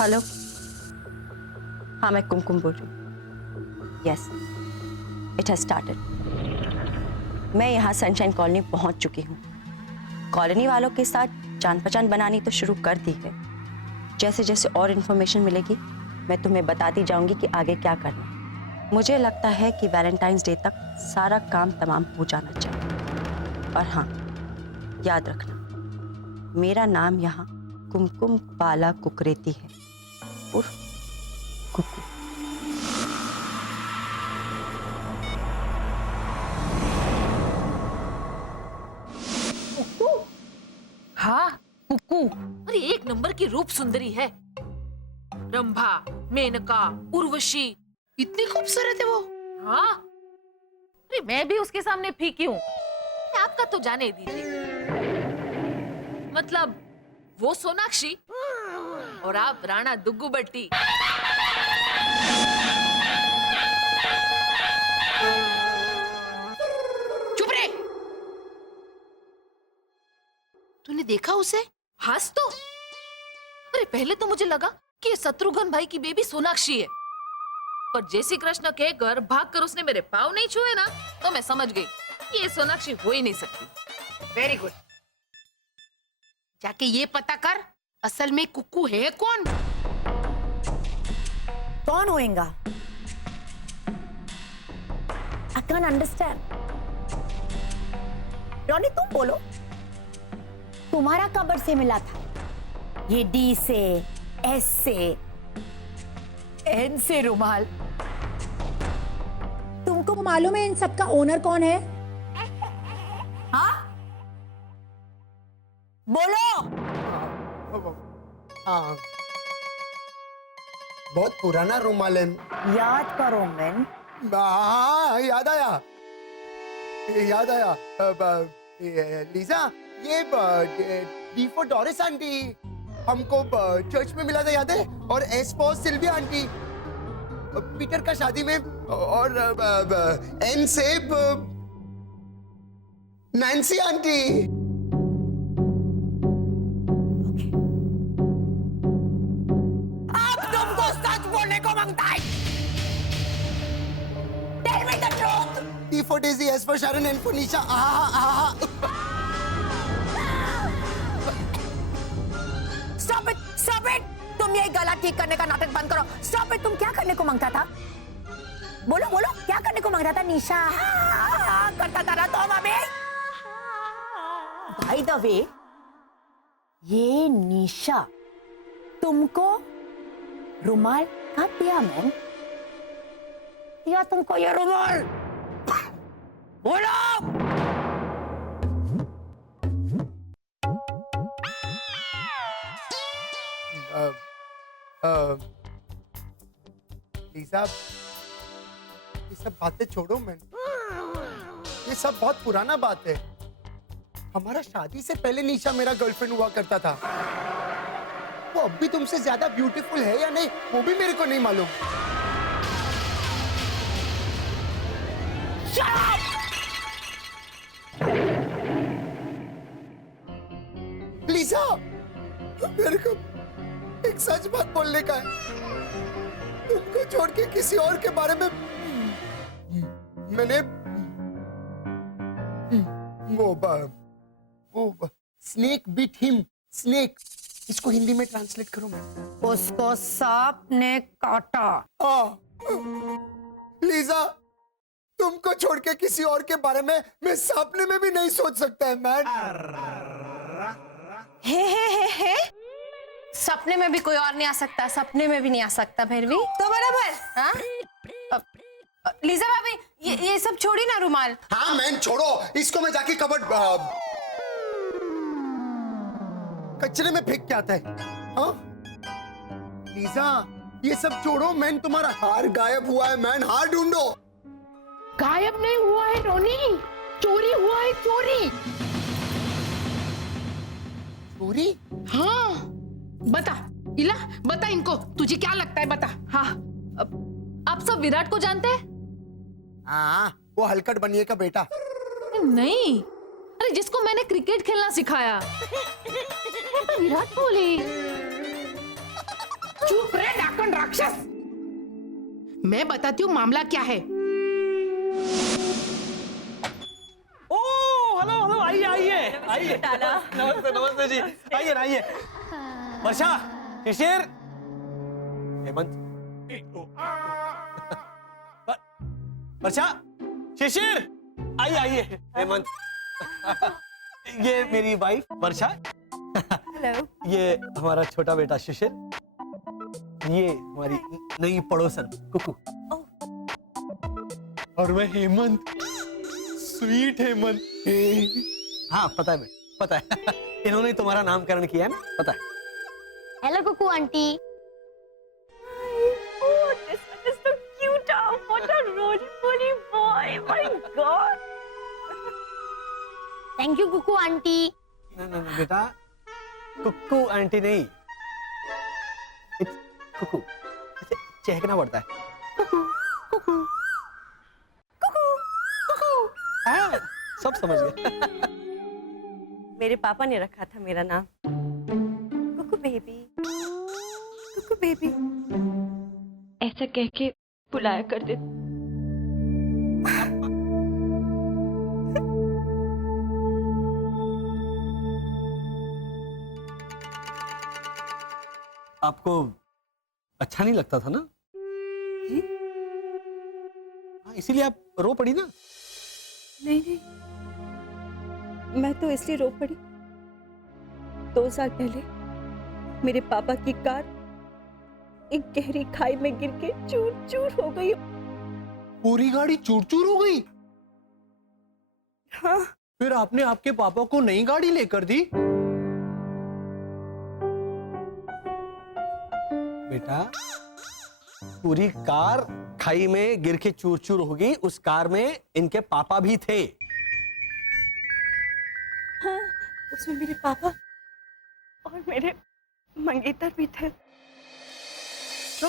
Hello, हाँ मैं कुमकुम बोल रही हूँ। Yes, it has started. मैं यहाँ सनशाइन कॉलोनी पहुँच चुकी हूँ। कॉलोनी वालों के साथ जान पहचान बनानी तो शुरू कर दी है। जैसे जैसे और इन्फॉर्मेशन मिलेगी मैं तुम्हें बताती जाऊंगी कि आगे क्या करना है। मुझे लगता है कि वैलेंटाइंस डे तक सारा काम तमाम हो जाना चाहिए। और हाँ, याद रखना, मेरा नाम यहाँ कुमकुम बाला कुकरेती है, उर्फ कुकू। कुकू? हाँ, कुकू। अरे एक नंबर की रूप सुंदरी है। रंभा, मेनका, उर्वशी, इतनी खूबसूरत है वो। हाँ, अरे मैं भी उसके सामने फीकी हूँ। आपका तो जाने दीजिए। मतलब वो सोनाक्षी और आप राणा दुग्गुबट्टी। चुप रहे। तूने देखा उसे? हंस तो। अरे पहले तो मुझे लगा कि शत्रुघ्न भाई की बेबी सोनाक्षी है, पर जैसे कृष्ण कहकर भागकर उसने मेरे पाँव नहीं छुए ना, तो मैं समझ गई कि ये सोनाक्षी हो ही नहीं सकती। Very good. जाके ये पता कर असल में कुकू है कौन? कौन होएगा? I can't understand. रॉनी तुम बोलो, तुम्हारा कबर से मिला था? ये डी से, एस से, एन से रुमाल। तुमको मालूम है इन सबका ओनर कौन है? हाँ, बोलो। हाँ, बहुत पुराना रुमाल है। याद करो मैन। हाँ, याद आया, याद आया। लीजा, ये डी फॉर डोरिस आंटी हमको चर्च में मिला था, याद है? और S for Sylvia aunty Peter का शादी में, और एन से नैन्सी आंटी। अब तुमको सच बोलने को मांगता है। Tell me the truth. T for Daisy, S for Sharan, N for Nisha. Stop it! Stop it! तुम ये गला ठीक करने का नाटक बंद करो। Stop it! तुम क्या करने को मांगता था? बोलो बोलो, क्या करने को मांगता था? निशा करता था ना तुम अभी? By the way, ये निशा तुमको रुमाल कब दिया मैन? या तुमको ये रुमाल? बोलो! लीजा, ये सब बातें छोड़ो मैन। ये सब बहुत पुराना बात है। हमारा शादी से पहले निशा मेरा गर्लफ्रेंड हुआ करता था। वो अब भी तुमसे ज्यादा ब्यूटीफुल है या नहीं, वो भी मेरे को नहीं मालूम। लीजा, मेरे को एक सच बात बोलने का है। तुमको छोड़ के किसी और के बारे में मैंने वो स्नेक बीट हिम। स्नेक, इसको हिंदी में ट्रांसलेट करो मैं। उसको सांप ने काटा। लीजा, तुमको छोड़ के किसी और के बारे में मैं सपने में भी नहीं सोच सकता है मैन। हे सपने में भी कोई और नहीं आ सकता, सपने में भी नहीं आ सकता भैरवी तो बराबर। हाँ लीजा भाभी, ये सब छोड़ी ना रुमाल। हाँ मैन, छोड़ो इसको। मैं जाके कबर्ड कचरे में फेंक के आता है। हाँ लीजा, ये सब छोड़ो मैन। तुम्हारा हार गायब हुआ है मैन, हार ढूंढो। गायब नहीं हुआ है रोनी, चोरी हुआ है। चोरी? चोरी? हाँ, बता इला, बता इनको, तुझे क्या लगता है? बता। हाँ, आप सब विराट को जानते हैं? हाँ, वो हलकट बनिए का बेटा। नहीं, अरे जिसको मैंने क्रिकेट खेलना सिखाया। विराट कोहली। चुप रहे डाकन राक्षस। मैं बताती हूँ मामला क्या है। ओ हेलो हेलो, आइए आइए आइए। नमस्ते नमस्ते जी, आइए ना आइए। वर्षा, शिशिर, हेमंत। वर्षा, शिशिर, आइए आइए। हेमंत, ये मेरी वाइफ वर्षा। हेलो। ये हमारा छोटा बेटा शिशिर। ये हमारी नई पड़ोसन कुकू। और मैं हेमंत, स्वीट हेमंत। हाँ पता है, पता है। इन्होंने तुम्हारा नामकरण किया है ना, पता है। Hello Kuku aunty. Oh, this one is so cute. What a roly-poly boy. My God. Thank you Kuku aunty. ना बेटा, कुक्कू आंटी नहीं, कुकू। ऐसे चहकना पड़ता है। हाँ, सब समझ गए। मेरे पापा ने रखा था मेरा नाम कुकू बेबी, कुकू बेबी ऐसा कह के बुलाया करते। आपको अच्छा नहीं लगता था ना? जी? हाँ, इसीलिए आप रो पड़ी ना? नहीं, मैं तो इसलिए रो पड़ी, 2 साल पहले मेरे पापा की कार एक गहरी खाई में गिर के चूर चूर हो गई। पूरी गाड़ी चूर चूर हो गई? हाँ। फिर आपने आपके पापा को नई गाड़ी लेकर दी? बेटा, पूरी कार खाई में गिर के चूर चूर हो गई। उस कार में इनके पापा भी थे। हाँ, उसमें मेरे पापा और मेरे मंगेतर भी थे। अच्छा,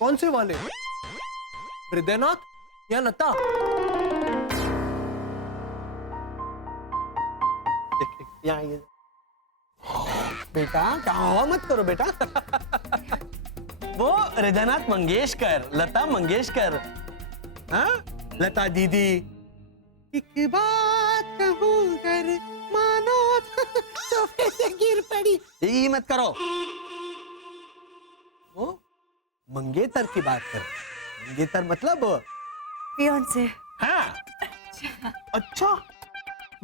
कौन से वाले? हृदयनाथ या लता? यहाँ आइए। बेटा, क्या मत करो बेटा। वो हृदयनाथ मंगेशकर, लता मंगेशकर। हाँ, लता दीदी। एक बात कहूँ कर मानो सोफे से गिर पड़ी। ये मत करो। वो मंगेतर की बात कर। मंगेतर मतलब फियांसे। हाँ। अच्छा,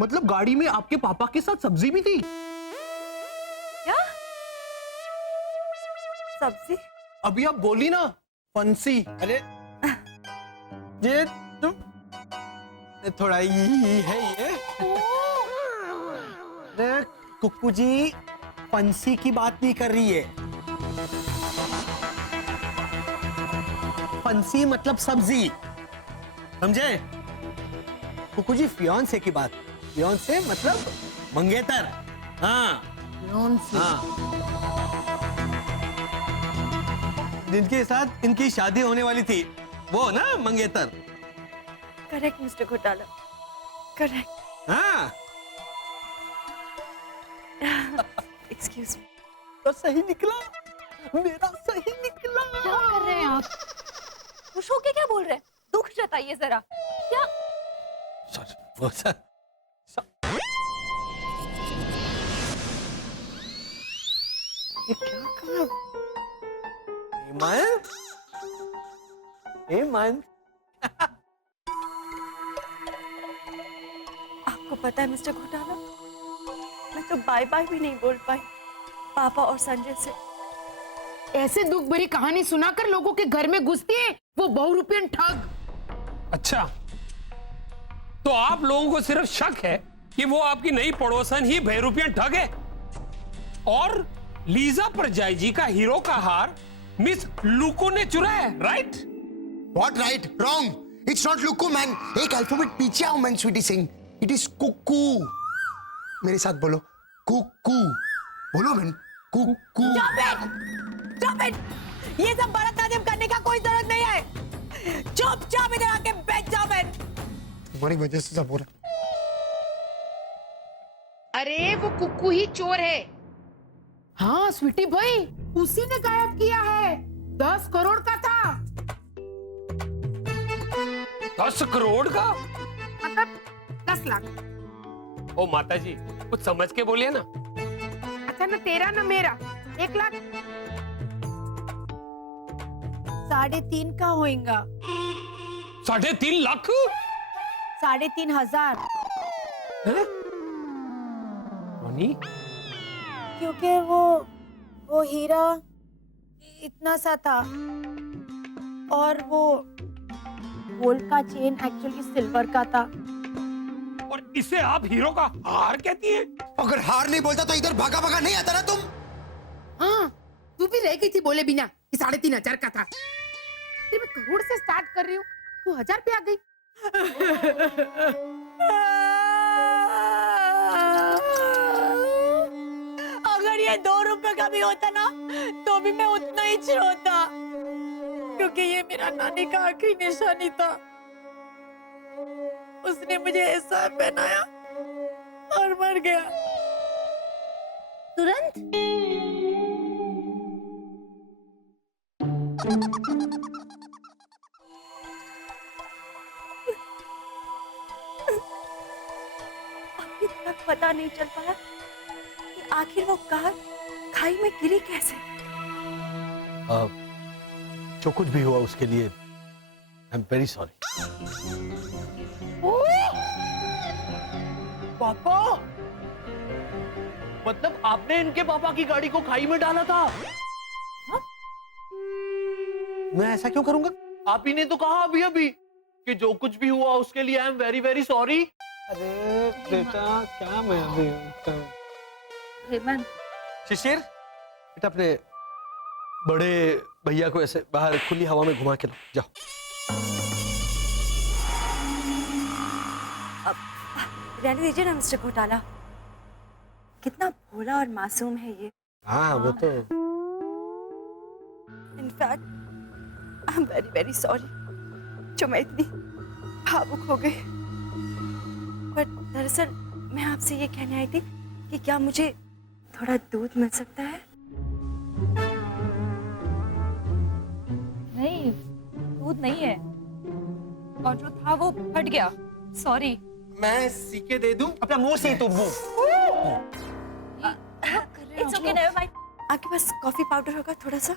मतलब गाड़ी में आपके पापा के साथ सब्जी भी थी? क्या सब्जी? अभी आप बोली ना, फंसी। अरे ये तो थोड़ा ही है ये। अरे कुक्कू जी, फंसी की बात नहीं कर रही है। फंसी मतलब सब्जी, समझे? कुक्कू जी, फियांसे की बात। फियांसे मतलब मंगेतर। हाँ, हाँ। जिनके साथ इनकी शादी होने वाली थी, वो ना मंगेतर। करेक्ट मिस्टर घोटाला, करेक्ट। हाँ, एक्सक्यूज मी। तो सही निकला, मेरा सही निकला। क्या कर रहे हैं आप? खुश होके क्या बोल रहे हैं? दुख जताइए जरा। क्या? वो सर, ये क्या काम? हेमंत, हेमंत। आपको पता है मिस्टर घोटाला, मैं तो बाय बाय भी नहीं बोल पाई पापा और संजय से। ऐसे दुख भरी कहानी सुनाकर लोगों के घर में घुसती है वो बहुरूपियन ठग। अच्छा, तो आप लोगों को सिर्फ शक है कि वो आपकी नई पड़ोसन ही बहरूपियन ठग है, और लीजा परजाई जी का हीरो का हार मिस लुको ने चुराया है, right? What right? Wrong. It's not Luku, man. एक अल्फाबेट पीछे आओ, man, Sweety Singh. It is कुक्कू. मेरे साथ बोलो, कुक्कू. बोलो, man. कुक्कू. Stop it! ये सब भरतनाट्यम करने का कोई जरूरत नहीं है। चुपचाप इधर आके बैठ जाओ, man. तुम्हारी वजह से सब हो रहा है। अरे वो कुक्कू ही चोर है। हाँ स्वीटी भाई, उसी ने गायब किया है। 10 करोड़ का था। 10 करोड़ का? मतलब 10 लाख। ओ माता जी, कुछ समझ के बोलिए ना। अच्छा, न तेरा न मेरा, 1 लाख। 3.5 का होएगा। 3.5 लाख? 3,500। रोनी, क्योंकि वो हीरा इतना सा था और वो गोल्ड का चेन एक्चुअली सिल्वर का था। और इसे आप हीरो का हार कहती हैं? अगर हार नहीं बोलता तो इधर भागा भागा नहीं आता ना तुम। हाँ, तू भी रह गई थी बोले बिना कि 3,500 का था। फिर मैं करोड़ से स्टार्ट कर रही हूँ, तू 1000 पे आ गई। अगर ये 2 रुपए का भी होता ना तो भी मैं उतना ही छोड़ता, क्योंकि ये मेरा नानी का आखिरी निशानी था। उसने मुझे ऐसा पहनाया और मर गया तुरंत। अभी तक पता नहीं चल पाया कि आखिर वो कार खाई में गिरी कैसे। जो कुछ भी हुआ उसके लिए आई एम वेरी सॉरी। पापा, मतलब आपने इनके पापा की गाड़ी को खाई में डाला था? मैं ऐसा क्यों करूंगा? आप ही ने तो कहा अभी अभी कि जो कुछ भी हुआ उसके लिए I am very very sorry. अरे बेटा, क्या मैं अभी हेमंत, शिशिर, बेटा अपने बड़े भैया को ऐसे बाहर खुली हवा में घुमा के लो, जाओ। अब रहने दीजिए ना मिस्टर घोटाला, कितना भोला और मासूम है ये। हाँ, वो तो। In fact I am very very sorry जो मैं इतनी भावुक हो गई। बट दरअसल मैं आपसे ये कहने आई थी कि क्या मुझे थोड़ा दूध मिल सकता है? नहीं, दूध नहीं है, और जो था वो फट गया। सॉरी। मैं सीके दे दूं? अपना मुंह से ही तो मुंह। It's okay, never mind. आपके पास कॉफी पाउडर होगा थोड़ा सा?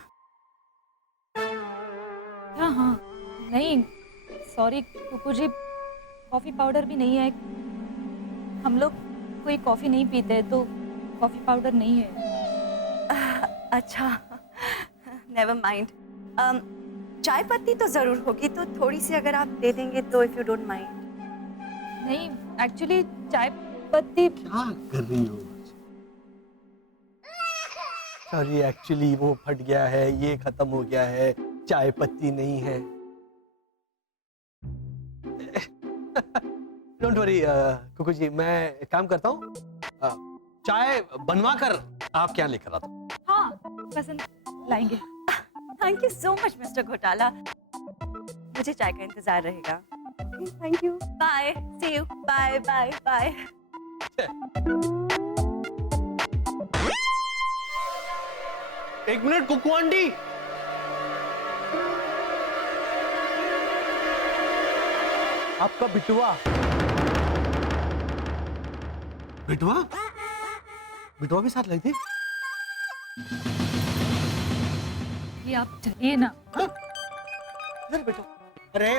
हाँ हाँ, नहीं सॉरी कुकू जी, कॉफी पाउडर भी नहीं है। हम लोग कोई कॉफी नहीं पीते तो कॉफी पाउडर नहीं है। अच्छा, नेवर माइंड। चाय पत्ती तो जरूर होगी, तो थोड़ी सी अगर आप दे देंगे तो, इफ यू डोंट माइंड। नहीं, एक्चुअली चाय पत्ती। क्या कर रही हो? सॉरी, एक्चुअली वो फट गया है, ये खत्म हो गया है, चाय पत्ती नहीं है। डोंट वरी कुकू जी, मैं काम करता हूँ, चाय बनवा कर आप क्या लेकर आता हूँ। हाँ, पसंद लाएंगे। Thank you so much mister Ghotala, मुझे चाय का इंतजार रहेगा। Thank you, bye, see you, bye bye bye. एक मिनट कुकू आंटी, आपका बिटवा। बिटवा? बिटवा भी साथ लगी थी? ये आप चलिए ना। अरे बेटो, अरे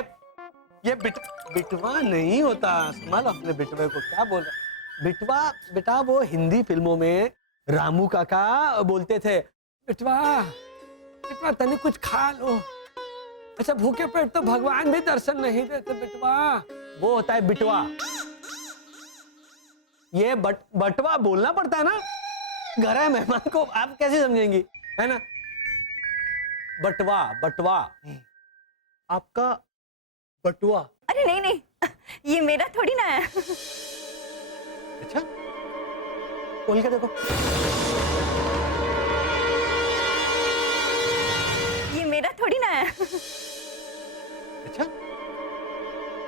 ये बिटवा नहीं होता। संभालो अपने बिटवे को, क्या बोल रहा। बिटवा बेटा वो हिंदी फिल्मों में रामू काका बोलते थे, बिटवा बिटवा तने कुछ खा लो। अच्छा, भूखे पेट तो भगवान भी दर्शन नहीं देते बिटवा। वो होता है बिटवा। ये बटवा बोलना पड़ता है ना, घर है मेहमान को आप कैसे समझेंगी, है ना। बटवा बटवा, आपका बटुआ। अरे नहीं नहीं, ये मेरा थोड़ी ना है। अच्छा, खोल के देखो। ये मेरा थोड़ी ना है। अच्छा,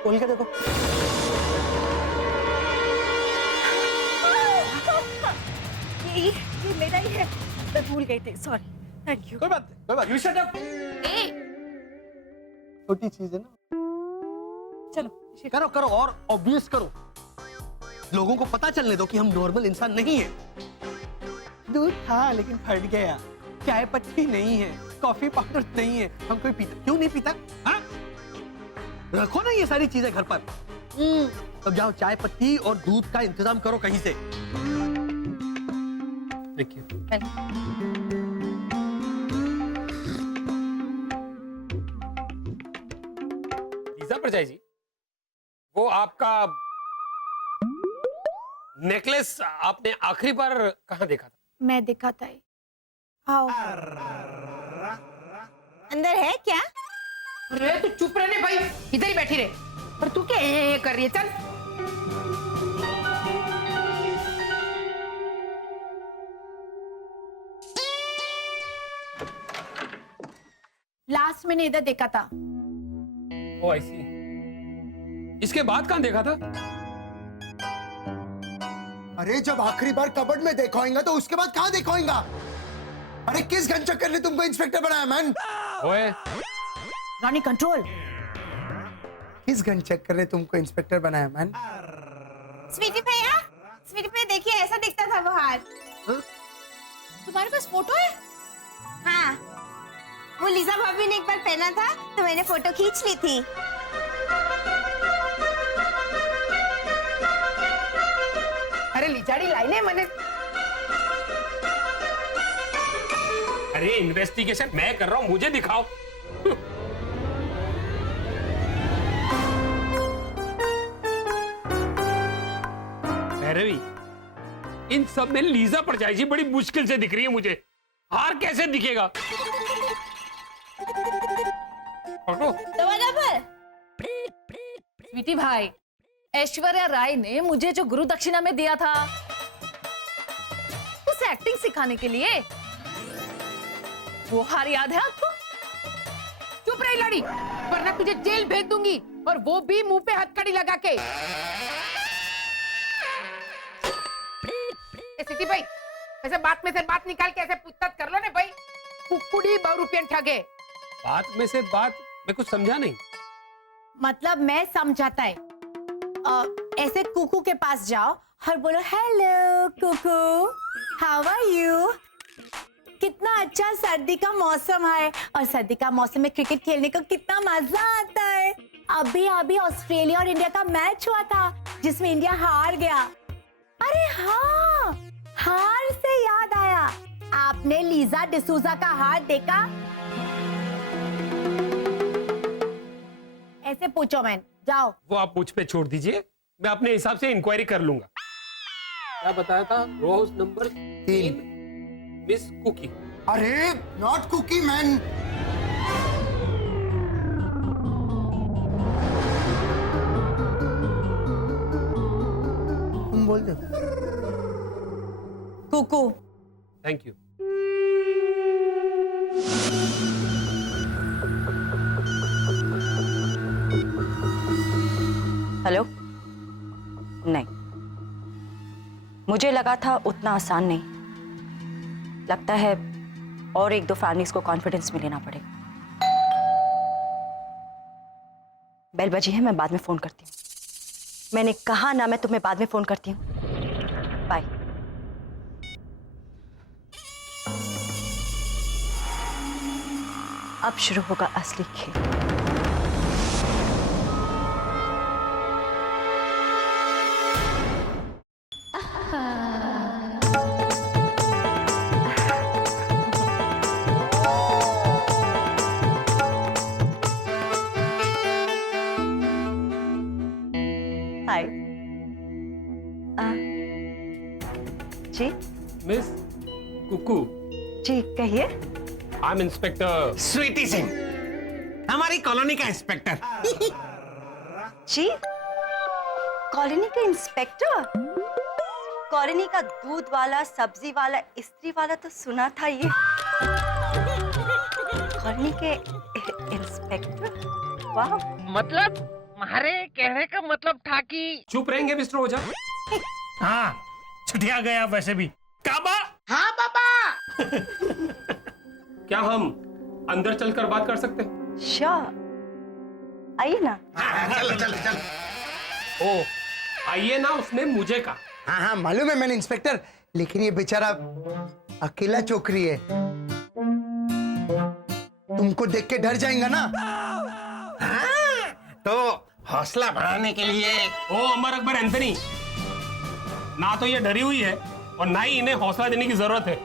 खोल के देखो। ये मेरा ही है, मैं भूल गई थी, सॉरी। Thank you. कोई बात नहीं, कोई बात। You shut up. छोटी चीज है ना। चलो करो करो और ऑब्वियस करो, लोगों को पता चलने दो कि हम नॉर्मल इंसान नहीं है। दूध था लेकिन फट गया, चाय पत्ती नहीं है, कॉफी पाउडर नहीं है, हम कोई पीता क्यों नहीं पीता? हाँ? रखो ना ये सारी चीजें घर पर। अब जाओ चाय पत्ती और दूध का इंतजाम करो कहीं से। Thank you. लीजा परजाई जी, वो आपका नेकलेस आपने आखिरी बार कहाँ देखा था? मैं देखा था। आओ। अंदर है क्या? अरे तू चुप रहने भाई, इधर ही बैठी रहे। पर तू क्या ये कर रही है? चल। लास्ट मैंने इधर देखा था। ओ आई सी। इसके बाद कहाँ देखा था? अरे जब आखिरी बार कबर्ड में देखा होगा तो उसके बाद कहाँ देखा होगा? अरे किस घनचक्कर ने तुमको इंस्पेक्टर बनाया मैन? ओए रॉनी कंट्रोल। किस घनचक्कर ने तुमको इंस्पेक्टर बनाया मैन? स्वीटी भैया देखिए, ऐसा दिखता था वो हार। तुम्हारे पास फोटो है? हाँ, वो लीजा भाभी ने एक बार पहना था तो मैंने फोटो खींच ली थी। अरे लिचाड़ी लाइने मैंने। अरे इन्वेस्टिगेशन मैं कर रहा हूँ, मुझे दिखाओ। भैरवी, इन सब में लीजा परजाई जी बड़ी मुश्किल से दिख रही है मुझे। हार कैसे दिखेगा? पकड़ो। स्वीटी भाई, ऐश्वर्या राय ने मुझे जो गुरु दक्षिणा में दिया था उसे एक्टिंग सिखाने के लिए, वो हार याद है आपको? चुप रही लड़ी, वरना तुझे जेल भेज दूंगी, और वो भी मुंह पे हथकड़ी लगा के। सिटी भाई, ऐसे बात में से बात निकाल के ऐसे पूछताछ कर लो ना भाई। कुकुड़ी बहुरूपियन ठगे। बात में से बात मैं कुछ समझा नहीं। मतलब मैं समझाता है। ऐसे कुकू के पास जाओ और बोलो hello Kuku, how are you? कितना अच्छा सर्दी का मौसम है, और सर्दी का मौसम में क्रिकेट खेलने को कितना मजा आता है। अभी अभी ऑस्ट्रेलिया और इंडिया का मैच हुआ था जिसमें इंडिया हार गया। अरे हाँ, हार से याद आया, आपने लीजा डिसूजा का हार देखा? ऐसे पूछो मैन, जाओ। वो आप मुझ पे छोड़ दीजिए, मैं अपने हिसाब से इंक्वायरी कर लूंगा। क्या बताया था? Rose number 3 miss cookie. अरे नॉट कुकी मैन। तुम बोल दो। कुकू। Thank you. हेलो? नहीं, मुझे लगा था उतना आसान नहीं। लगता है और एक दो फैमिलीज को कॉन्फिडेंस में लेना पड़ेगा। बेल बजी है, मैं बाद में फोन करती हूँ। मैंने कहा ना, मैं तुम्हें बाद में फोन करती हूँ। बाय। अब शुरू होगा असली खेल। हाय। जी मिस कुकू। जी कहिए। I am inspector Sweety Singh, हमारी कॉलोनी का इंस्पेक्टर। जी, कॉलोनी के इंस्पेक्टर? कॉलोनी का दूध वाला, सब्जी वाला, इस्त्री वाला तो सुना था, ये कॉलोनी के इंस्पेक्टर? वाह। मतलब हमारे कहने का मतलब था कि चुप रहेंगे मिस्टर ओझा? हाँ, छुटिया गया वैसे भी। काबा। हाँ पापा। क्या हम अंदर चलकर बात कर सकते हैं? श्योर, आइए ना। चलो चलो चलो। ओ आइए ना, उसने मुझे कहा। हाँ हाँ मालूम है मैंने इंस्पेक्टर, लेकिन ये बेचारा अकेला चौकरी है, तुमको देख के डर जाएगा ना। तो हौसला बढ़ाने के लिए ओ अमर अकबर एंथनी, ना तो ये डरी हुई है और ना ही इन्हें हौसला देने की जरूरत है।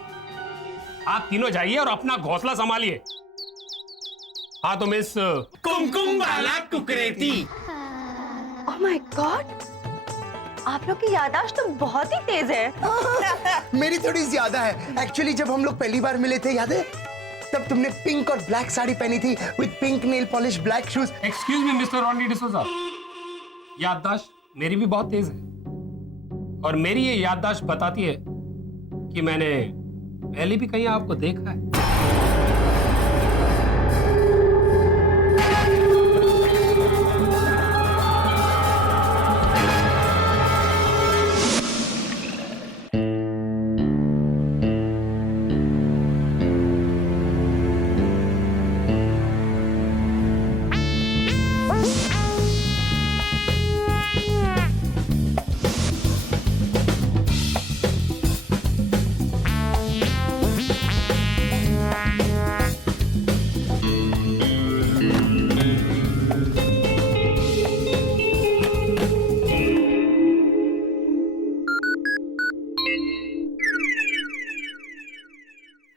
आप तीनों जाइए और अपना घोंसला संभालिए। हाँ तो मिस कुमकुम वाला कुकरेती। ओह माय गॉड, आप लोग की याददाश्त तो बहुत ही तेज है। मेरी थोड़ी ज्यादा है। एक्चुअली जब हम लोग पहली बार मिले थे याद है, तब तुमने पिंक और ब्लैक साड़ी पहनी थी with pink nail polish, black shoes. Excuse me mister Ronnie D'Souza, याददाश्त मेरी भी बहुत तेज है और मेरी ये याददाश्त बताती है कि मैंने पहले भी कहीं आपको देखा है।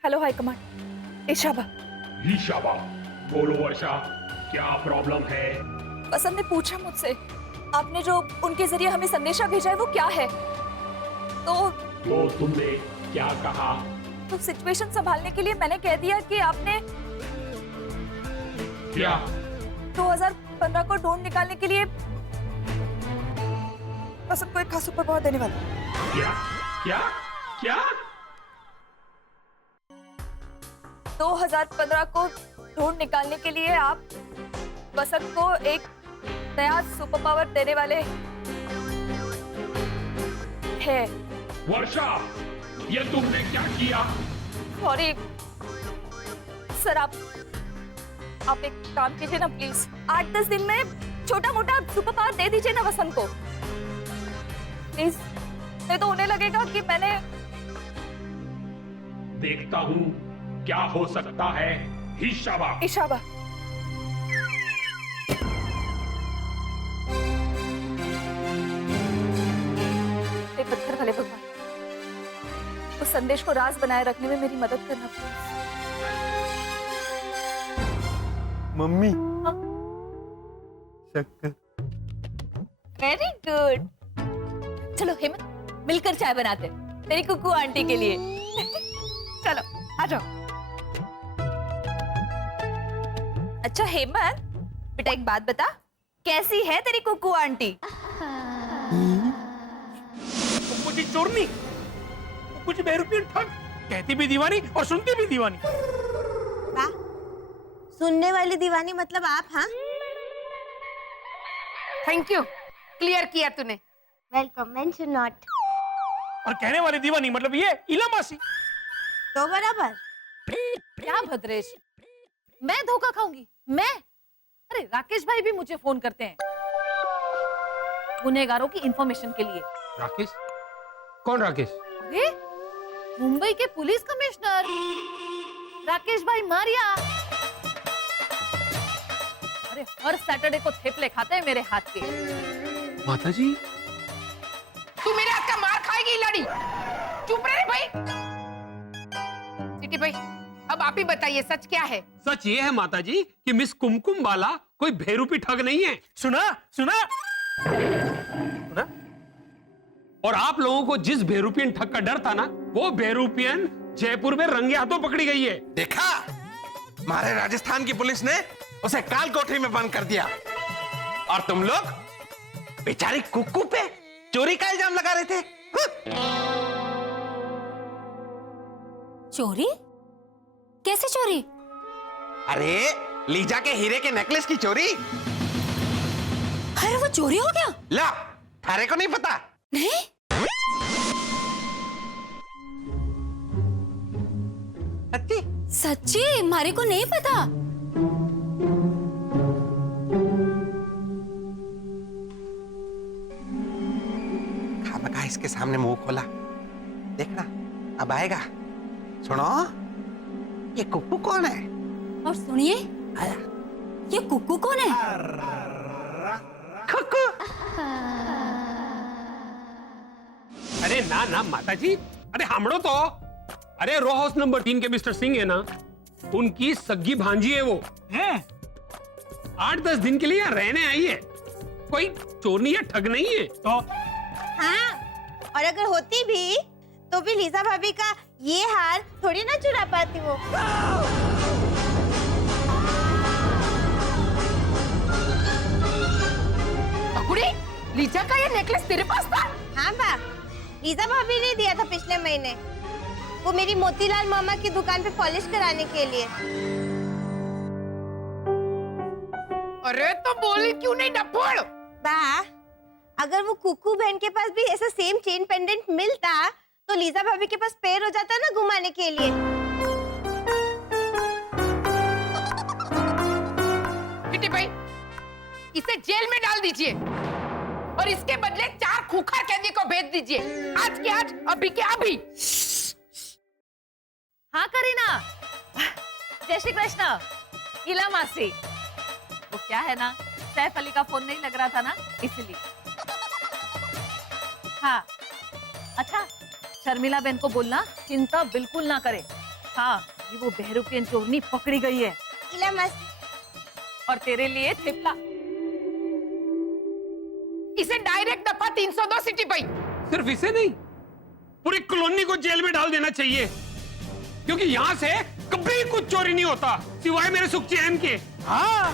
हेलो हाई कमांड, इशाबा। ईशाबा, बोलो वर्षा, क्या प्रॉब्लम है? वसंत ने पूछा मुझसे, आपने जो उनके जरिए हमें संदेशा भेजा है वो क्या है? तो तुमने क्या कहा? तो सिचुएशन संभालने के लिए मैंने कह दिया कि आपने क्या? 2015 को ढूंढ निकालने के लिए वसंत को एक खास सुपर पावर देने वाला। क्या क्या क्या? 2015 को ढूंढ निकालने के लिए आप वसंत को एक नया सुपर पावर देने वाले हैं। वर्षा, ये तुमने क्या किया? सॉरी सर, आप एक काम कीजिए ना प्लीज, 8-10 दिन में छोटा मोटा सुपर पावर दे दीजिए ना वसंत को प्लीज। नहीं तो उन्हें लगेगा कि मैंने। देखता हूँ क्या हो सकता है। ईशाबा, इशाबा, हे पत्थर वाले भगवान, उस संदेश को राज बनाए रखने में मेरी मदद करना प्लीज। मम्मी हाँ? शक्कर। Very good. चलो हेमंत, मिलकर चाय बनाते हैं तेरी कुकू आंटी के लिए। चलो आ जाओ। अच्छा हेमंत बेटा, एक बात बता, कैसी है तेरी कुकू आंटी? कुछ चोरनी, कुछ बेरुपियन ठग, कहती भी दीवानी और सुनती भी दीवानी। सुनने वाली दीवानी मतलब आप? हाँ, थैंक यू, क्लियर किया तूने। Welcome mention not. और कहने वाली दीवानी मतलब ये इलामासी। तो बराबर। क्या भद्रेश, मैं धोखा खाऊंगी? मैं? अरे राकेश भाई भी मुझे फोन करते हैं गुनहगारों की इंफॉर्मेशन के लिए। राकेश? कौन राकेश? अरे मुंबई के पुलिस कमिश्नर राकेश भाई मारिया। अरे हर सैटरडे को थेपले खाते हैं मेरे हाथ के। माताजी, तू मेरे हाथ का मार खाएगी लड़ी। चुप रहे भाई। सिटी भाई, अब आप ही बताइए सच क्या है? सच ये है माताजी कि मिस कुमकुम वाला कोई बेरुपी ठग नहीं है। सुना सुना सुना? और आप लोगों को जिस बेरुपियन ठग का डर था ना, वो बेरुपियन जयपुर में रंगे हाथों पकड़ी गई है। देखा, हमारे राजस्थान की पुलिस ने उसे काल कोठरी में बंद कर दिया और तुम लोग बेचारी कुक्कू पे चोरी का इल्जाम लगा रहे थे। चोरी? कैसे चोरी? अरे लीजा के हीरे के नेकलेस की चोरी। अरे वो चोरी हो गया? ला, थारे को नहीं पता? नहीं। सच्ची? सच्ची मारे को नहीं पता। खामखा इसके सामने मुंह खोला, देखना अब आएगा। सुनो, ये कुक्कू कौन है? और सुनिए, ये कुक्कू कौन है? कुक्कू। अरे ना ना माता जी, अरे हमड़ो तो, अरे रो हाउस नंबर 3 के मिस्टर सिंह है ना, उनकी सग्गी भांजी है वो। हैं? 8-10 दिन के लिए यहाँ रहने आई है, कोई चोरनी या ठग नहीं है। तो हाँ, और अगर होती भी तो भी लीजा भाभी का ये हार थोड़ी ना चुरा पाती वो। कुड़ी, लीजा का ये नेकलेस तेरे पास था? हाँ बा, लीजा भाभी ने दिया था पिछले महीने, वो मेरी मोतीलाल मामा की दुकान पे पॉलिश कराने के लिए। अरे तो बोली क्यों नहीं डफोड़? बा, अगर वो कुकू बहन के पास भी ऐसा सेम चेन पेंडेंट मिलता तो लीजा भाभी के पास पेड़ हो जाता ना घुमाने के लिए। किटी भाई, इसे जेल में डाल दीजिए और इसके बदले 4 खूंखार कैदी को भेज दीजिए, आज के आज, अभी के अभी। हाँ करीना, जय श्री कृष्ण। इला मासी, वो क्या है ना, सैफ अली का फोन नहीं लग रहा था ना, इसलिए। हाँ, अच्छा, शर्मिला बहन को बोलना चिंता बिल्कुल ना करे। हाँ, ये वो बहरूपियन चोरनी पकड़ी गई है। इला मस्त। और तेरे लिए थिपला। इसे डायरेक्ट दफा 302 सिटी भाई। सिर्फ इसे नहीं, पूरी कॉलोनी को जेल में डाल देना चाहिए, क्योंकि यहाँ से कभी कुछ चोरी नहीं होता सिवाय मेरे सुख चैन के। हाँ,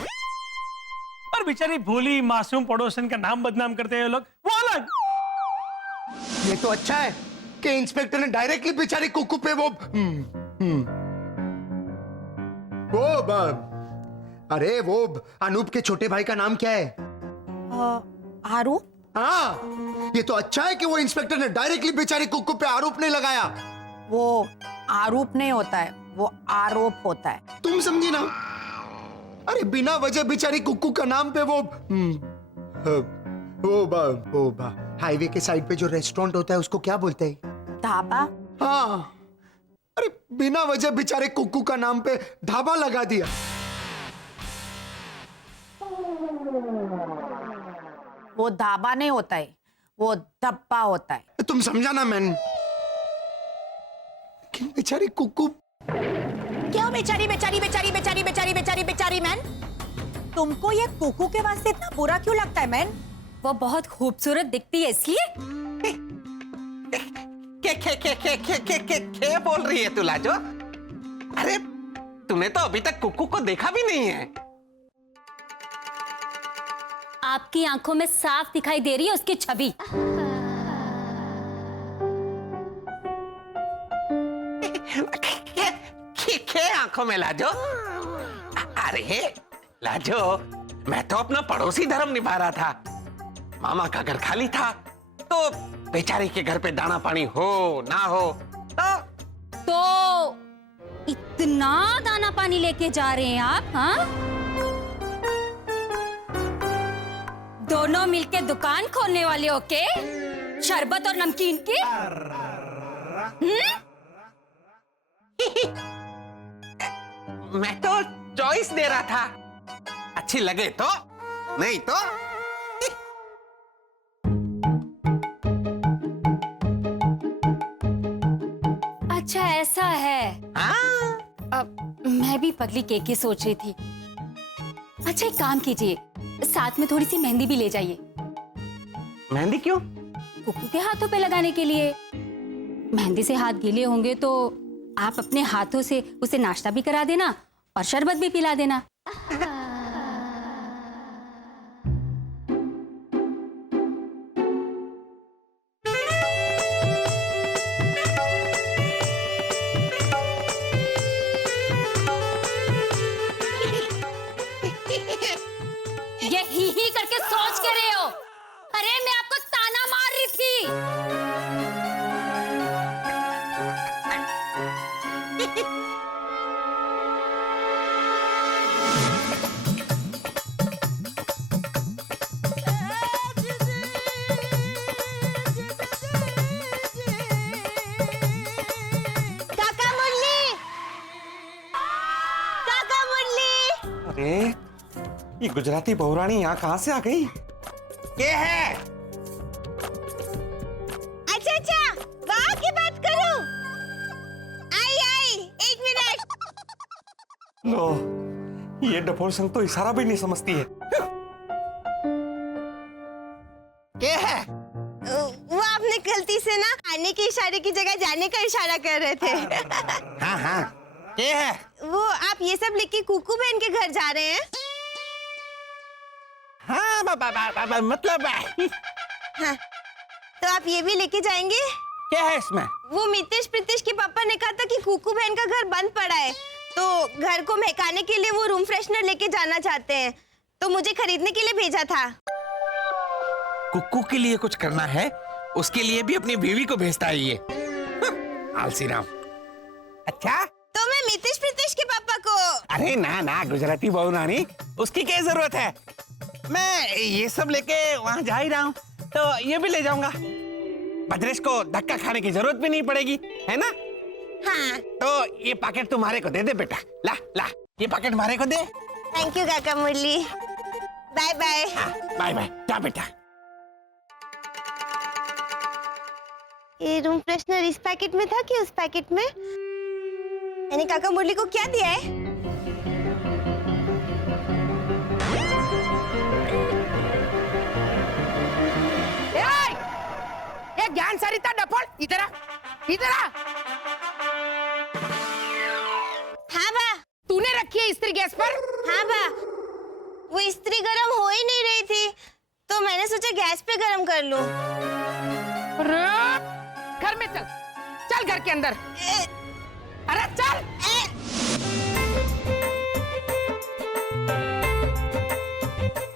और बेचारी भोली मासूम पड़ोसन का नाम बदनाम करते हैं लोग, वो अलग। ये तो अच्छा है कि इंस्पेक्टर ने डायरेक्टली बेचारी कुकू पे वो अरे वो अनूप के छोटे भाई का नाम क्या है? आरोप? हाँ, ये तो अच्छा है कि वो इंस्पेक्टर ने डायरेक्टली बेचारी कुकू पे आरोप नहीं लगाया। वो आरोप नहीं होता है, वो आरोप होता है। तुम समझी ना? अरे बिना वजह बेचारी कुकू का नाम पे वो हाईवे के साइड पे जो रेस्टोरेंट होता है उसको क्या बोलते हैं? ढाबा? हाँ, अरे बिना वजह बेचारे कुकू का नाम पे ढाबा लगा दिया। वो ढाबा नहीं होता है, वो धब्बा होता है। तुम समझा ना मैन? कि बेचारी कुकू। क्यों बेचारी बेचारी बेचारी बेचारी बेचारी बेचारी बेचारी मैन? तुमको ये कुकू के वास्ते इतना बुरा क्यों लगता है मैन? वो बहुत खूबसूरत दिखती है इसलिए। क्या बोल रही है तू लाजो? अरे तूने तो अभी तक कुकू को देखा भी नहीं है। आपकी आंखों में साफ दिखाई दे रही है उसकी छवि। क्या आंखों में लाजो? अरे लाजो, मैं तो अपना पड़ोसी धर्म निभा रहा था। मामा का घर खाली था तो बेचारी के घर पे दाना पानी हो ना हो तो इतना दाना पानी लेके जा रहे हैं आप? हाँ, दोनों मिलके दुकान खोलने वाले हो के? शरबत और नमकीन की? मैं तो चॉइस दे रहा था, अच्छी लगे तो, नहीं तो। अच्छा ऐसा है। हाँ? मैं भी पगली केक की सोच रही थी। अच्छा एक काम कीजिए, साथ में थोड़ी सी मेहंदी भी ले जाइए। मेहंदी क्यों? कुकू के हाथों पे लगाने के लिए। मेहंदी से हाथ गीले होंगे तो आप अपने हाथों से उसे नाश्ता भी करा देना और शरबत भी पिला देना। ये ही करके सोच के रहे हो? अरे मैं आपको ताना मार रही थी। ये गुजराती बहुरानी यहाँ कहाँ से आ गई? ये है। अच्छा अच्छा, वहाँ की बात करूं? आई एक मिनट। लो, ये डफोर संग तो इशारा भी नहीं समझती है। क्या है? वो आपने गलती से ना आने के इशारे की जगह जाने का इशारा कर रहे थे। हाँ हाँ, क्या है? वो आप ये सब लेके कुकू बहन के घर जा रहे हैं? हाँ मतलब हाँ, तो आप ये भी लेके जाएंगे? क्या है इसमें? वो मितेश प्रीतेश के पापा ने कहा था कि कुकू बहन का घर बंद पड़ा है, तो घर को महकाने के लिए वो रूम फ्रेशनर लेके जाना चाहते हैं, तो मुझे खरीदने के लिए भेजा था। कुक्कू के लिए कुछ करना है, उसके लिए भी अपनी बीवी को भेजता है ये। आलसी राम। अच्छा, तो मैं मितेश प्रीतेश के पापा को। अरे ना ना, गुजराती बहू रानी, उसकी क्या जरूरत है? मैं ये सब लेके वहां जा ही रहा हूँ, तो ये भी ले जाऊंगा। भद्रेश को धक्का खाने की जरूरत भी नहीं पड़ेगी, है ना? हाँ। तो ये पैकेट तुम्हारे को दे दे बेटा। ला ला, ये पैकेट हमारे को दे। थैंक यू काका Murali. Bye bye. Bye bye, जा बेटा। ये रूम फ्रेशनर इस पैकेट में था कि उस पैकेट में? मैंने काका मुरली को क्या दिया है? ये ज्ञान सरिता डफोल, इधर आ, इधर आ। हाँ बा। तूने रखी है इस्त्री गैस पर? हाँ बा, वो इस्त्री गरम हो ही नहीं रही थी, तो मैंने सोचा गैस पे गरम कर लूं। घर में चल, चल घर के अंदर। अरे चल।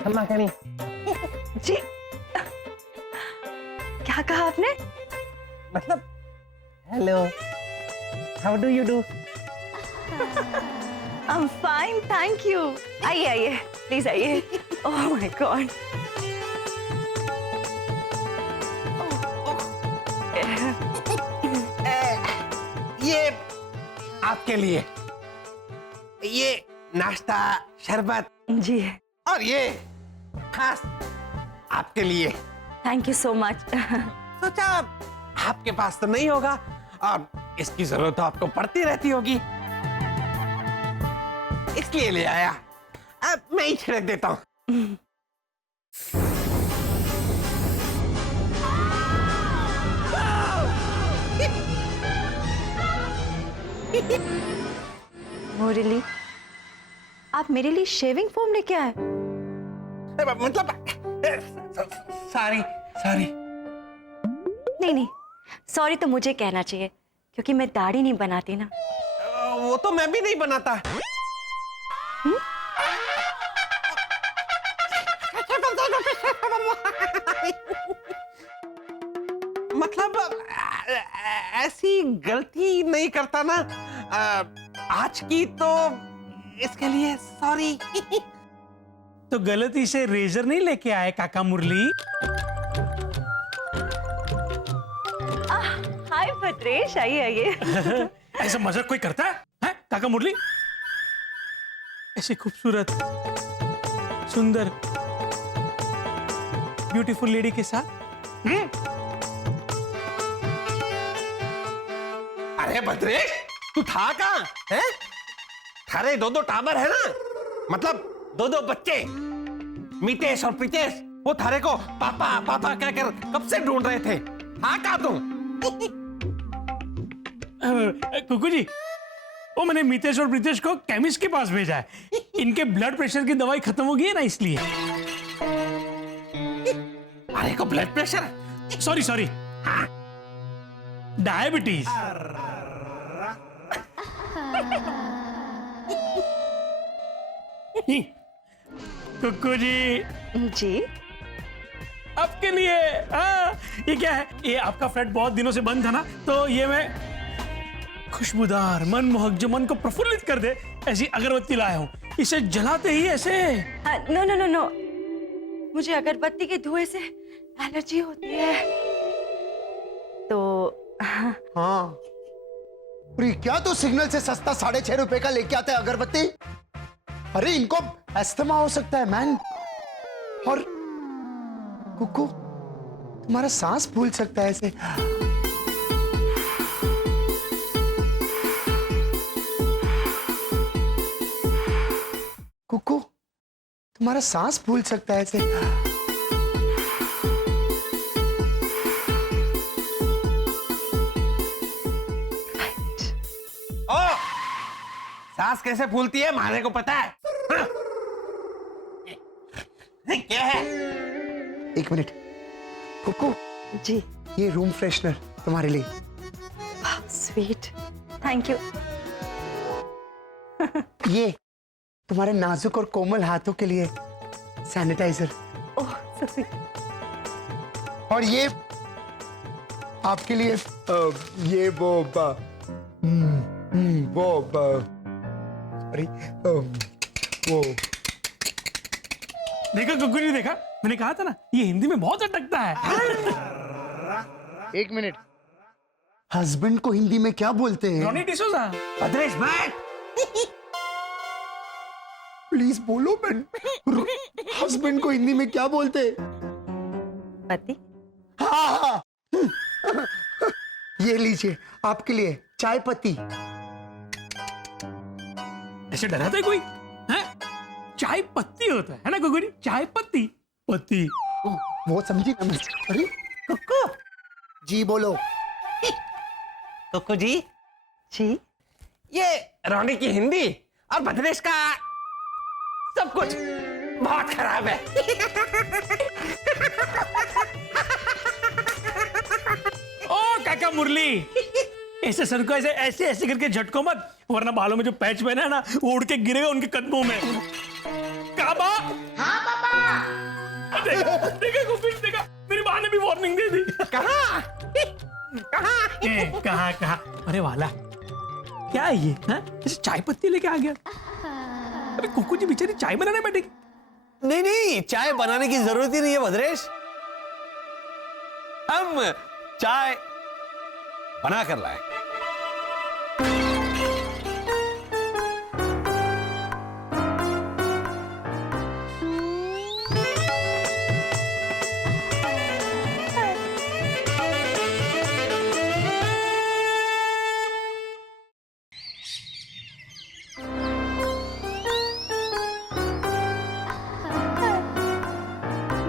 अम्मा कहीं जी, क्या कहा आपने? मतलब hello, how do you do? I am fine, thank you. आइए आइए, प्लीज आइए। Oh my God. ये आपके लिए, ये नाश्ता, शरबत जी, और ये खास आपके लिए। Thank you so much. सोचा आपके पास तो नहीं होगा और इसकी जरूरत तो आपको पड़ती रहती होगी, इसलिए ले आया। अब मैं ही छिड़क देता हूँ। मुरली, आप मेरे लिए शेविंग फोम लेके आए? मतलब सॉरी सॉरी। नहीं नहीं, सॉरी तो मुझे कहना चाहिए, क्योंकि मैं दाढ़ी नहीं बनाती ना। वो तो मैं भी नहीं बनाता। मतलब ऐसी गलती नहीं करता ना। आज की तो इसके लिए सॉरी। तो गलती से रेजर नहीं लेके आए काका मुरली? हाय भद्रेश, आइए आइए। ऐसा मजाक कोई करता है? हैं काका मुरली? ऐसी खूबसूरत, सुंदर, ब्यूटीफुल लेडी के साथ? अरे भद्रेश, तू था कहाँ? हैं? थारे दो टावर है ना, मतलब दो बच्चे, मितेश और प्रीतेश, वो थारे को पापा पापा कहकर कब से ढूंढ रहे थे। हाँ कहाँ तुम? कुकू जी, वो मैंने मितेश और प्रीतेश को केमिस्ट के पास भेजा है। इनके ब्लड प्रेशर की दवाई खत्म हो गई है ना, इसलिए। अरे को blood pressure? Sorry sorry, diabetes. Kuku ji. जी, आपके लिए। हाँ, ये क्या है? ये आपका फ्लैट बहुत दिनों से बंद था ना, तो ये मैं खुशबूदार, मनमोहक, जो मन को प्रफुल्लित कर दे, ऐसी अगरबत्ती लाया हूँ। इसे जलाते ही ऐसे। नो नो नो नो, मुझे अगरबत्ती के धुएं से एलर्जी होती है, तो हाँ। क्या तू सिग्नल से सस्ता 6.5 रुपए का लेके आता है अगरबत्ती? अरे इनको अस्थमा हो सकता है मैन। और कुकू तुम्हारा सांस फूल सकता है ऐसे। कुकू तुम्हारा सांस फूल सकता है ऐसे। ओ, सांस कैसे फूलती है माने को पता है? हाँ? ये क्या है? एक मिनट कुकू जी ये रूम फ्रेशनर तुम्हारे लिए। Sweet, thank you. ये तुम्हारे नाजुक और कोमल हाथों के लिए सैनिटाइजर। ओह सो स्वीट। और ये आपके लिए ये वो अरे वो देखा कुकू जी, देखा मैंने कहा था ना ये हिंदी में बहुत अटकता है। एक मिनट, हस्बैंड को हिंदी में क्या बोलते हैं? रॉनी डिसूजा। भद्रेश बैठ। प्लीज बोलो मैन, हस्बैंड को हिंदी में क्या बोलते हैं? पति। हाँ ये लीजिए आपके लिए चाय पत्ती। ऐसे डराता है कोई? हैं? चाय पत्ती होता है ना कुकू जी? चाय पत्ती पत्ती। वो समझी ना मैं। अरे कुकू जी बोलो। कुकू जी जी ये रोनी की हिंदी और भद्रेश का सब कुछ बहुत खराब है। ओ काका मुरली, ऐसे सर को ऐसे ऐसे ऐसे करके झटको मत, वरना बालों में जो पैच पहना है ना वो उड़ के गिरेगा उनके कदमों में। काबा। हाँ पापा। देखा कुकू, देखा मेरी माँ ने भी वार्निंग दे दी। कहाँ कहाँ कहाँ? अरे वाला क्या है ये? ऐसे चाय पत्ती लेके आ गया। अरे कुकू जी बेचारी चाय बनाने बैठेगी। नहीं नहीं, चाय बनाने की जरूरत ही नहीं है भद्रेश, हम चाय बना कर लाए।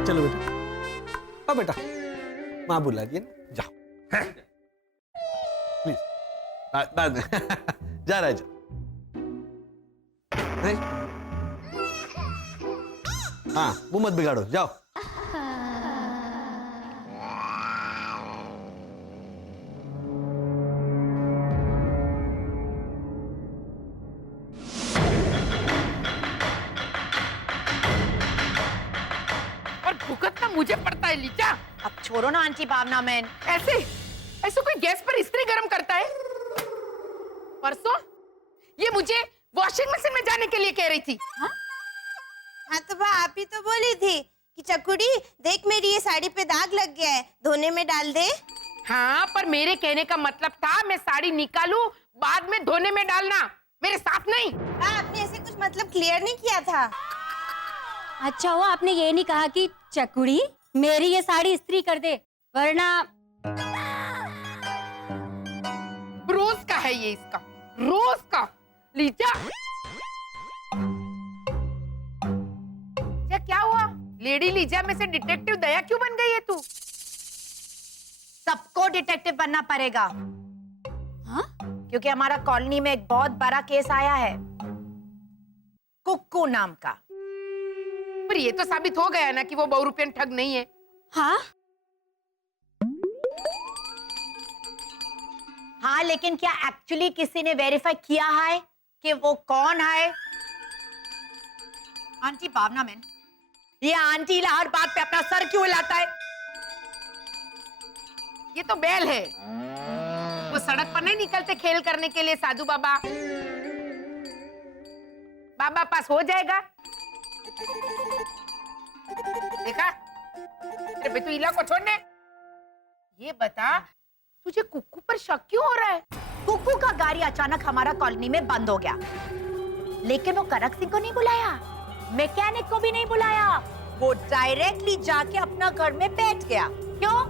चलो बेटा, अब बेटा माँ बुला दिए ना, जाओ प्लीज। जा रहा है, जा। नहीं? हाँ वो मत बिगाड़ो, जाओ। भुगतना मुझे पड़ता है लीचा। अब छोड़ो ना आंटी भावना मैन। ऐसे ऐसे कोई गैस पर इस्त्री गर्म करता है? परसों ये मुझे वॉशिंग मशीन में जाने के लिए कह रही थी। हाँ तो आप ही तो बोली थी कि चकुड़ी देख मेरी ये साड़ी पे दाग लग गया है, धोने में डाल दे। हाँ पर मेरे कहने का मतलब था मैं साड़ी निकालूं बाद में धोने में डालना, मेरे साथ नहीं। आपने ऐसे कुछ मतलब क्लियर नहीं किया था। अच्छा हुआ आपने ये नहीं कहा कि चकुड़ी मेरी ये साड़ी इस्त्री कर दे, वरना रोज का है ये, इसका रोज का। लीजा क्या हुआ? लेडी लीजा में से डिटेक्टिव दया क्यों बन गई है तू? सबको डिटेक्टिव बनना पड़ेगा। हाँ? क्योंकि हमारा कॉलोनी में एक बहुत बड़ा केस आया है कुक्कू नाम का। पर ये तो साबित हो गया ना कि वो बहुरूपियन ठग नहीं है। हाँ? हाँ लेकिन क्या एक्चुअली किसी ने वेरीफाई किया है कि वो कौन है? आंटी भावना मैन, ये आंटी हर बात पे अपना सर क्यों हिलाता है? ये तो बैल है, वो सड़क पर नहीं निकलते खेल करने के लिए साधु बाबा। बाबा पास हो जाएगा। देखा? अरे बेटू इला को छोड़ने। ये बता तुझे कुक्कू पर शक क्यों हो रहा है? कुक्कू का गाड़ी अचानक हमारा कॉलोनी में बंद हो गया। लेकिन वो कनक सिंह को नहीं बुलाया, मैकेनिक को भी नहीं बुलाया, वो डायरेक्टली जाके अपना घर में बैठ गया। क्यों?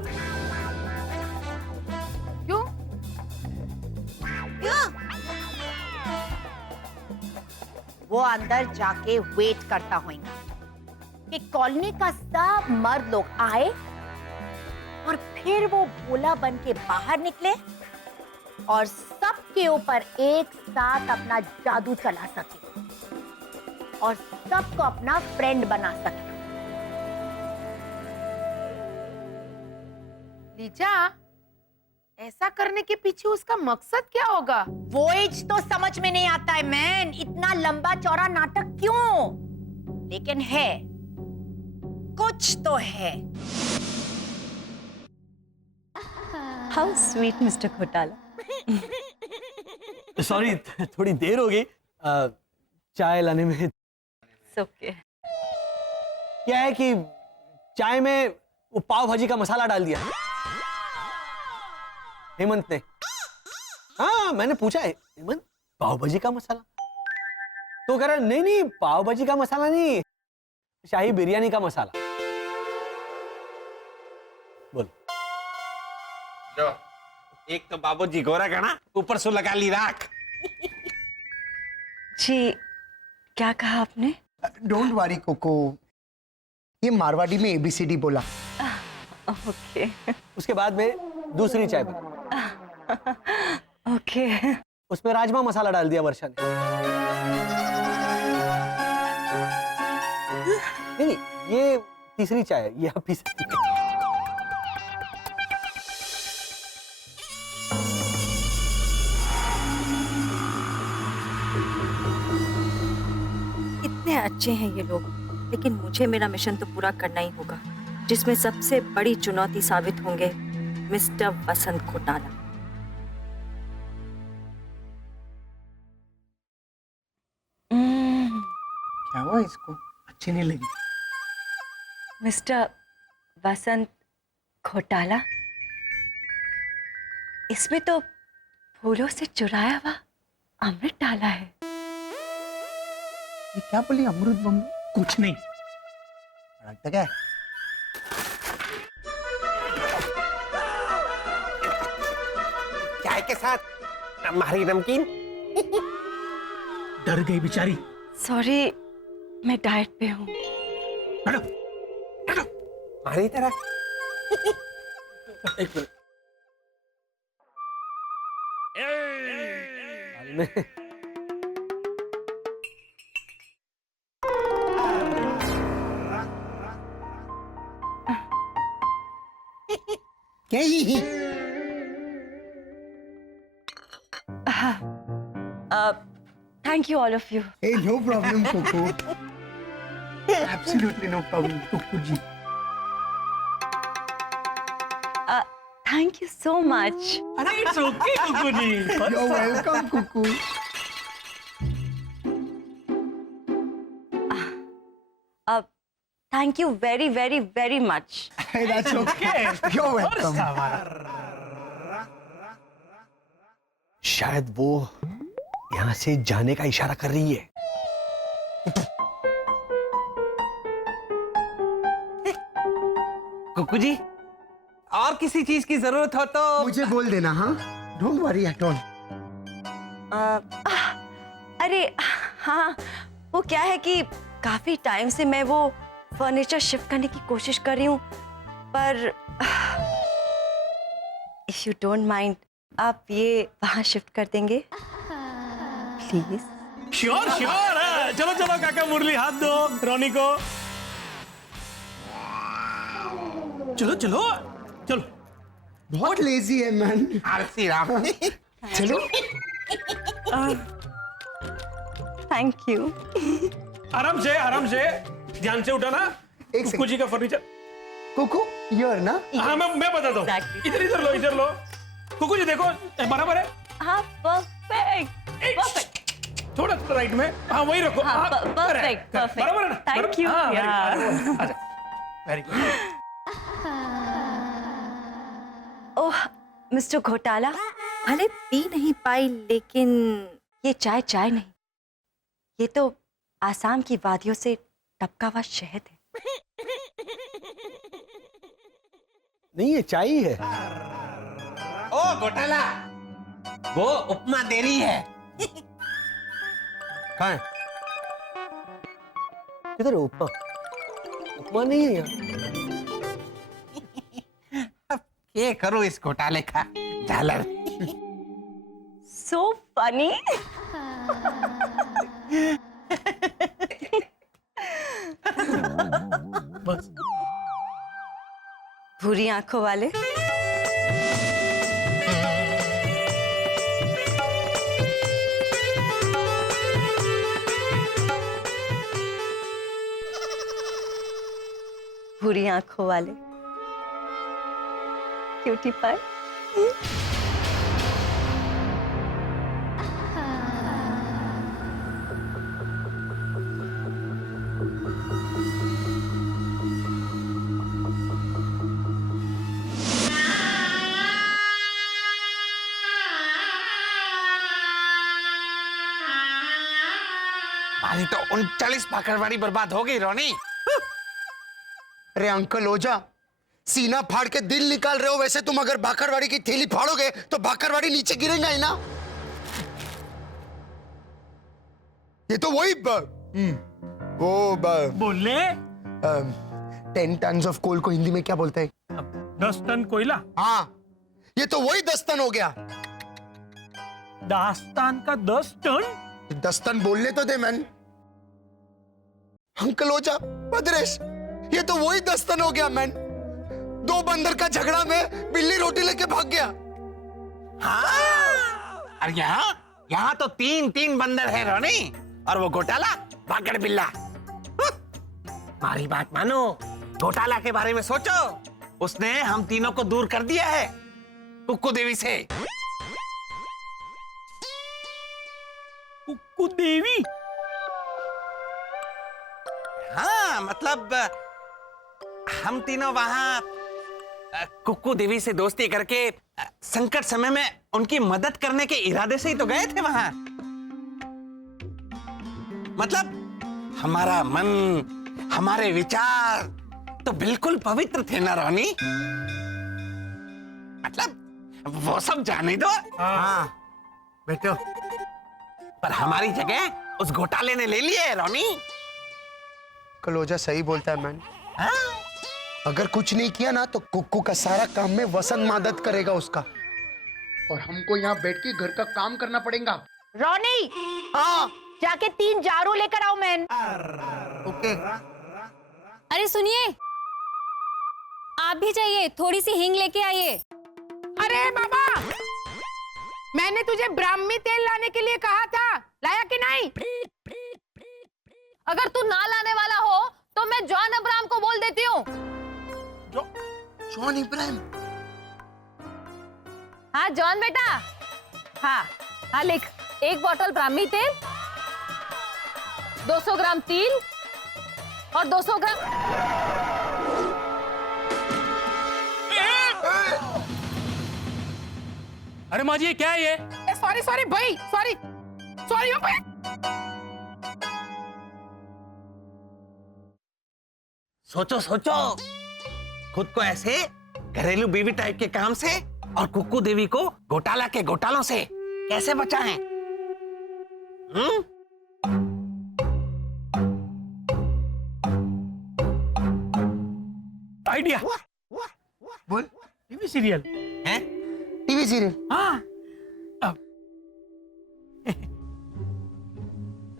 क्यों? क्यों? वो अंदर जाके वेट करता होगा कि कॉलोनी का सब मर्द लोग आए और फिर वो भोला बन के बाहर निकले और सबके ऊपर एक साथ अपना जादू चला सके और सबको अपना फ्रेंड बना सके। लीजा, ऐसा करने के पीछे उसका मकसद क्या होगा? वो तो समझ में नहीं आता है मैन, इतना लंबा चौड़ा नाटक क्यों? लेकिन है, कुछ तो है। हाउ स्वीट मिस्टर घोटाला। सॉरी, थोड़ी देर हो गई चाय लाने में। ओके। क्या है कि चाय में वो पाव भाजी का मसाला डाल दिया हेमंत ने। हाँ, मैंने पूछा है, हेमंत पाव भाजी का मसाला? तो कह रहा नहीं नहीं, पाव भाजी का मसाला नहीं, शाही बिरयानी का मसाला। बोल। जो एक तो बाबूजी गोरा गणा, ऊपर से लगा ली राख। जी, क्या कहा आपने? डोंट वरी कोको, ये मारवाड़ी में ABCD बोला। ओके। उसके बाद में दूसरी चाय बनी। ओके। उसमें राजमा मसाला डाल दिया वर्षा ने। नहीं नहीं, ये तीसरी चाय है, ये आप पी सकती हैं। इतने अच्छे हैं ये लोग, लेकिन मुझे मेरा मिशन तो पूरा करना ही होगा, जिसमें सबसे बड़ी चुनौती साबित होंगे मिस्टर वसंत घोटाला। क्या हुआ इसको? अच्छी नहीं लगी? मिस्टर वसंत घोटाला, इसमें तो फूलों से चुराया हुआ अमृत डाला है। ये क्या बोली? अमृत बमृत? कुछ नहीं। क्या है? चाय के साथ हमारी नमकीन। डर गई बेचारी। सॉरी, मैं डाइट पे हूँ। हमारी तरह। एक मिनट। क्या ही? Thank you all of you. Hey, no problem, Coco. Absolutely no problem, Coco ji. Thank you so much. It's okay, Kuku ji. You're welcome, Coco. Thank you very, very, very much. Hey, that's okay. You're welcome. शायद वो यहाँ से जाने का इशारा कर रही है। कुकू जी, और किसी चीज की जरूरत हो तो मुझे बोल देना। हाँ, डोंट वरी एट ऑल। अरे हाँ, वो क्या है कि काफी टाइम से मैं वो फर्नीचर शिफ्ट करने की कोशिश कर रही हूँ, पर इफ यू डोंट माइंड, आप ये वहाँ शिफ्ट कर देंगे प्लीज? Sure sure. चलो चलो काका, मुरली हाथ दो रोनी को। चलो चलो चलो। बहुत लेजी है मैन। आलसी राम। चलो। Thank you. आराम से ध्यान से उठाना। एक कुकू जी का फर्नीचर। कोको, यूर ना? हाँ, मैं बताता हूँ। Exactly. इधर लो। कुकू जी देखो, बराबर है। हाँ, परफेक्ट परफेक्ट। थोड़ा राइट में। हाँ, वही रखो। हाँ, परफेक्ट परफेक्ट। बराबर है ना? थैंक यू यार। Very good. ओह मिस्टर घोटाला, भले पी नहीं पाई, लेकिन ये चाय चाय नहीं, ये तो आसाम की वादियों से टपका हुआ शहद है। नहीं, ये चाय ही है। ओ घोटाला, वो उपमा दे रही है। कहाँ है? किधर है उपमा? उपमा नहीं है यहाँ। ये करो इस घोटाले का झालर। So funny. बस भूरी आंखों वाले। भूरी आंखों वाले क्यूटी पाई। हमारी तो 39 भाकरवाड़ी बर्बाद हो गई रोनी। अरे अंकल ओझा, सीना फाड़ के दिल निकाल रहे हो, वैसे तुम अगर भाकरवाड़ी की थैली फाड़ोगे तो भाकरवाड़ी नीचे गिरेगा ही ना। ये तो वही बोले 10 टन्स ऑफ कोल को हिंदी में क्या बोलते हैं? 10 टन कोयला। हाँ, ये तो वही 10 टन हो गया। दास्तान का 10 टन? 10 टन बोलने तो दे मैन। अंकल ओझा, भद्रेश, ये तो वही 10 टन हो गया मैन। 2 बंदर का झगड़ा में बिल्ली रोटी लेके भाग गया। हाँ, और यहाँ तो 3 बंदर है रोनी, और वो घोटाला भागड़ बिल्ला। हमारी बात मानो, घोटाला के बारे में सोचो। उसने हम तीनों को दूर कर दिया है कुक्कू देवी से। कुक्कू देवी? हाँ, मतलब हम तीनों वहां कुक्कू देवी से दोस्ती करके संकट समय में उनकी मदद करने के इरादे से ही तो गए थे वहां। मतलब हमारा मन, हमारे विचार तो बिल्कुल पवित्र थे ना रोनी। मतलब वो सब जाने दो। हाँ बेटो, पर हमारी जगह उस घोटाले ने ले लिया है रोनी। कलोजा सही बोलता है मैन। हाँ? अगर कुछ नहीं किया ना तो कुक्कू का सारा काम में वसंत मदद करेगा उसका, और हमको यहाँ बैठ के घर का काम करना पड़ेगा। रोनी, हाँ जाके 3 जारू लेकर आओ मैन। ओके। अरे सुनिए, आप भी जाइए, थोड़ी सी हींग लेके आइए। अरे बाबा, मैंने तुझे ब्राह्मी तेल लाने के लिए कहा था, लाया कि नहीं? अगर तू ना लाने वाला हो तो मैं जॉन अब्राहम को बोल देती हूँ। जॉन इब्राहिम? हाँ जॉन बेटा, हाँ हाँ लिख। 1 बोतल ब्राह्मी तेल, 200 ग्राम तिल और 200 ग्राम। अरे माँ जी, ये क्या है ये? सॉरी भाई, सॉरी भाई। सोचो सोचो, खुद को ऐसे घरेलू बीवी टाइप के काम से और कुक्कू देवी को घोटाला के घोटालों से कैसे बचाएं? आइडिया। बोल। टीवी सीरियल हैं? TV serial? हाँ। अब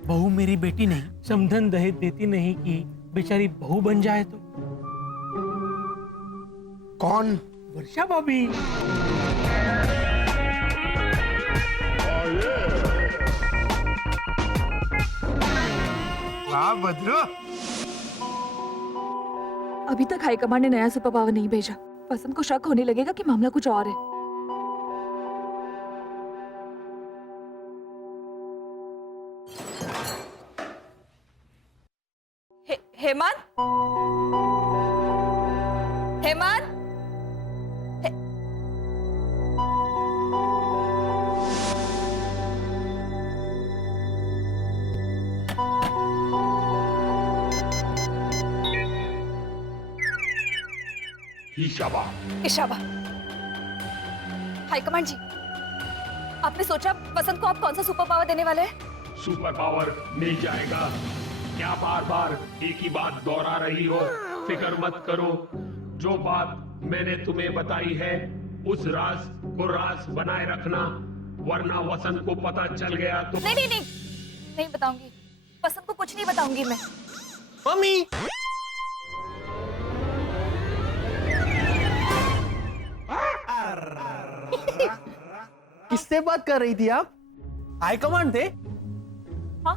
बहू मेरी बेटी नहीं, समधन दहेज देती नहीं कि बेचारी बहू बन जाए तो। कौन? वर्षा भाभी। वाह भद्रो। अभी तक हाईकमांड ने नया सुपर पावर नहीं भेजा। वसंत को शक होने लगेगा कि मामला कुछ और है। हेमंत, हेमंत, ईशाबा। इशाबा। हाईकमांड जी, आपने सोचा वसंत को आप कौन सा सुपर पावर देने वाले हैं? सुपर पावर मिल जाएगा। क्या बार बार एक ही बात दोहरा रही हो? फिक्र मत करो, जो बात मैंने तुम्हें बताई है उस राज को राज बनाए रखना, वरना वसंत को पता चल गया तो। नहीं बताऊंगी, वसंत को कुछ नहीं बताऊंगी मैं। मम्मी, किससे बात कर रही थी आप? हाई कमांड थे? हाँ?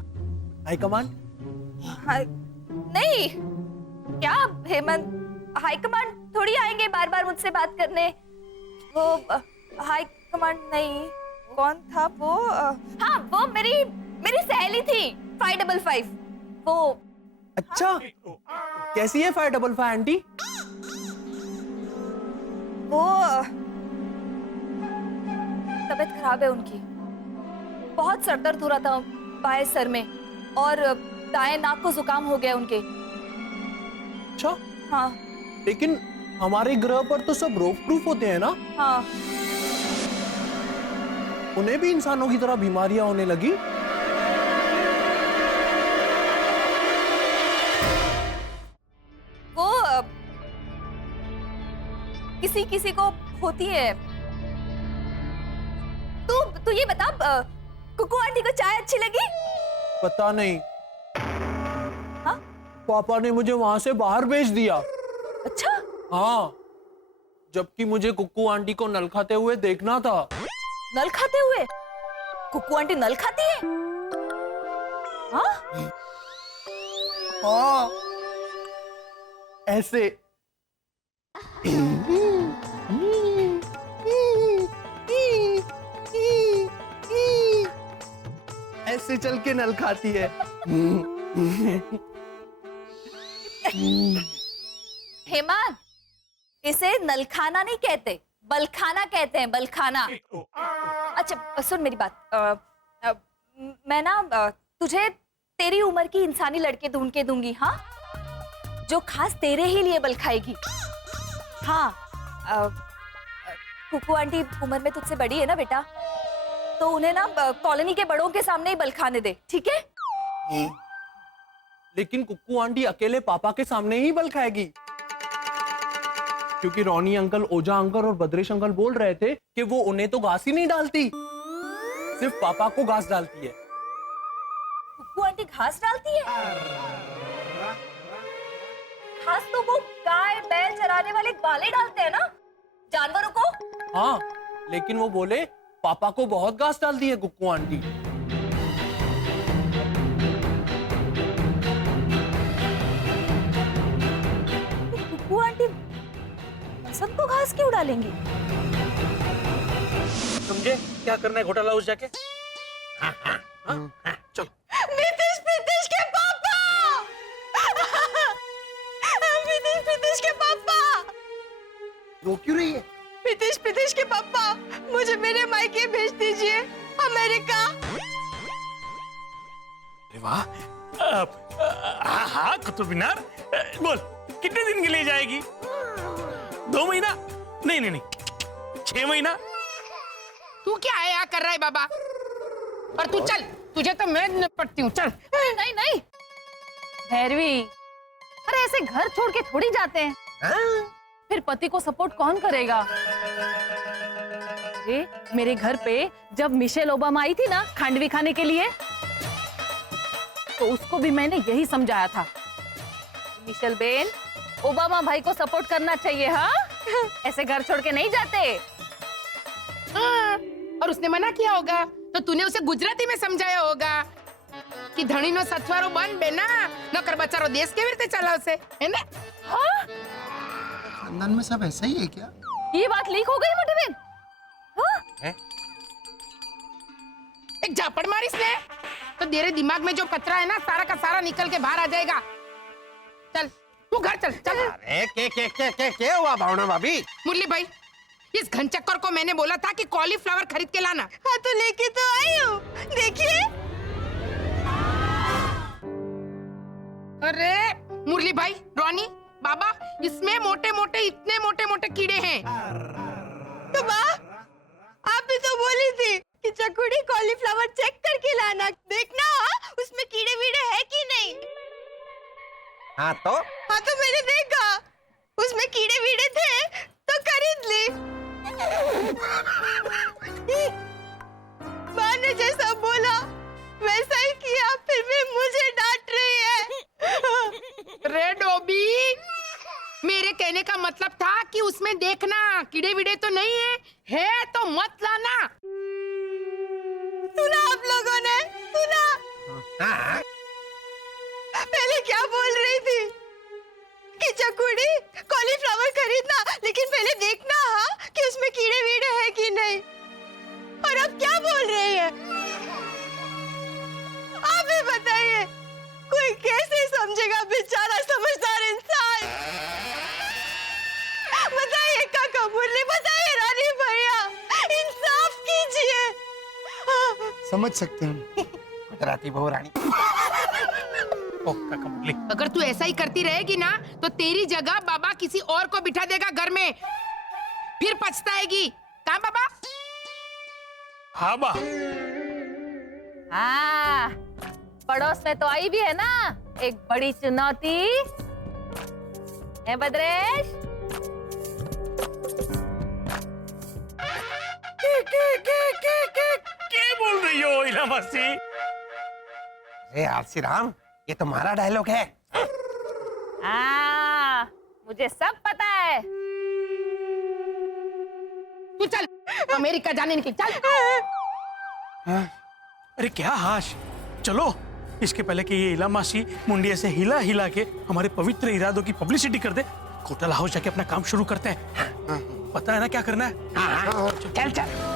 High command? नहीं, क्या हेमंत, हाई कमांड थोड़ी आएंगे बार बार मुझसे बात करने। वो हाई कमांड नहीं, कौन था वो? हाँ, वो मेरी सहेली थी 555। वो अच्छा, कैसी है 555 आंटी? वो तबीयत खराब है उनकी, बहुत सर दर्द हो रहा था बाएं सर में, और दाएं नाक को जुकाम हो गया उनके। अच्छा? हाँ। लेकिन हमारे ग्रह पर तो सब रोग प्रूफ होते हैं ना? हाँ। उन्हें भी इंसानों की तरह बीमारियां होने लगी? वो किसी किसी को होती है। तू ये बता, कुकू आंटी को चाय अच्छी लगी? पता नहीं। हाँ? पापा ने मुझे वहां से बाहर भेज दिया। अच्छा? हाँ, जबकि मुझे कुक्कू आंटी को नल खाते हुए देखना था। नल खाते हुए? कुकू आंटी नल खाती है? हाँ? हाँ, ऐसे। ऐसे चल के नल खाती है। हेमंत, इसे नलखाना नहीं कहते, बलखाना कहते हैं, बलखाना। अच्छा सुन मेरी बात, मैं ना तुझे तेरी उम्र की इंसानी लड़के ढूंढ के दूंगी, हाँ, जो खास तेरे ही लिए बल खाएगी। हाँ, कुकू आंटी उम्र में तुझसे बड़ी है ना बेटा, तो उन्हें ना कॉलोनी के बड़ों के सामने ही बल खाने दे, ठीक है? लेकिन कुक्कू आंटी अकेले पापा के सामने ही बल खाएगी, क्योंकि रोनी अंकल, ओजा अंकल और बद्रेश अंकल बोल रहे थे कि वो उन्हें तो घास ही नहीं डालती, सिर्फ पापा को घास डालती है। कुकू आंटी घास डालती है? घास तो वो गाय बैल चराने वाले ग्वाले डालते हैं ना, जानवरों को। हाँ, लेकिन वो बोले पापा को बहुत घास डालती है कुक्कू आंटी। कुकू आंटी वसंत को घास क्यों डालेंगी? समझे क्या करना है घोटाला हाउस जाके? चलो। नीतीश के पापा! नीतीश के पापा! रो क्यों रही है? नीतीश के पापा, मुझे मेरे मायके भेज दीजिए, अमेरिका। अरे वाह, हाँ कुतुब मीनार, बोल कितने दिन के लिए जाएगी? 2 महीना? नहीं, 6 महीना। तू क्या आया कर रहा है बाबा? और तू चल, तुझे तो मैं निपटती हूँ, चल। नहीं भैरवी, अरे ऐसे घर छोड़ के थोड़ी जाते हैं। फिर पति को सपोर्ट कौन करेगा? अरे मेरे घर पे जब मिशेल ओबामा आई थी ना खांडवी खाने के लिए, तो उसको भी मैंने यही समझाया था, मिशेल बेन, ओबामा भाई को सपोर्ट करना चाहिए, हाँ? ऐसे घर छोड़ के नहीं जाते। हाँ, और उसने मना किया होगा तो तूने उसे गुजराती में समझाया होगा कि धनी नो सथवारो बन बेना, नौकर बचारो देश के वीरते चला उसे, है ना? हाँ? खानदान में सब ऐसा ही है क्या? ये बात लीक हो गई मोटे बेन? हाँ? एक झापड़ मारी इसने तो तेरे दिमाग में जो कचरा है ना सारा का सारा निकल के बाहर आ जाएगा। चल तू घर चल। अरे क्या हुआ भावना भाभी? मुरली भाई, इस घनचक्कर को मैंने बोला था कि कॉलीफ्लावर खरीद के लाना। हाँ तो लेके तो आई हूँ, देखिए। अरे मुरली भाई, रोनी, बाबा इसमें मोटे मोटे इतने मोटे मोटे कीड़े हैं। तो माँ आप भी तो बोली थी कि चकुड़ी कॉलीफ्लावर चेक करके लाना, देखना उसमें कीड़े वीड़े है कि नहीं। हाँ तो मैंने देखा उसमें कीड़े वीड़े थे तो खरीद ली। माँ ने जैसा बोला वैसा ही किया, फिर भी मुझे डांट रही है। रे डोबी, मेरे कहने का मतलब था कि उसमें देखना कीड़े वीड़े तो नहीं है तो मत लाना। सुना आप लोगों ने, सुना? हाँ पहले क्या बोल रही थी कि चकुड़ी कॉलीफ्लावर खरीदना, लेकिन पहले देखना कि उसमें कीड़े वीड़े हैं कि नहीं। और अब क्या बोल रही है आप ही बताइए, कोई कैसे समझेगा बेचारा समझदार इंसान। बताइए काका मुरली, बताइए रानी भैया, इंसाफ कीजिए। समझ सकते हैं गुजराती बहू रानी। अगर तू ऐसा ही करती रहेगी ना तो तेरी जगह बाबा किसी और को बिठा देगा घर में, फिर पछताएगी। कहाँ बाबा? हाँ बा। हाँ, पड़ोस में तो आई भी है ना एक बड़ी चुनौती है बद्रेश। क्या बोल रही हो इला मासी? अरे आरसी राम, ये तुम्हारा डायलॉग है। हाँ, मुझे सब पता है। तू चल अमेरिका जाने निकल, चल। अरे क्या हाश, चलो इसके पहले कि ये इला मासी मुंडिया से हिला हिला के हमारे पवित्र इरादों की पब्लिसिटी कर दे, होटल हाउस जाके अपना काम शुरू करते हैं। पता है ना क्या करना है? हाँ, चल चल।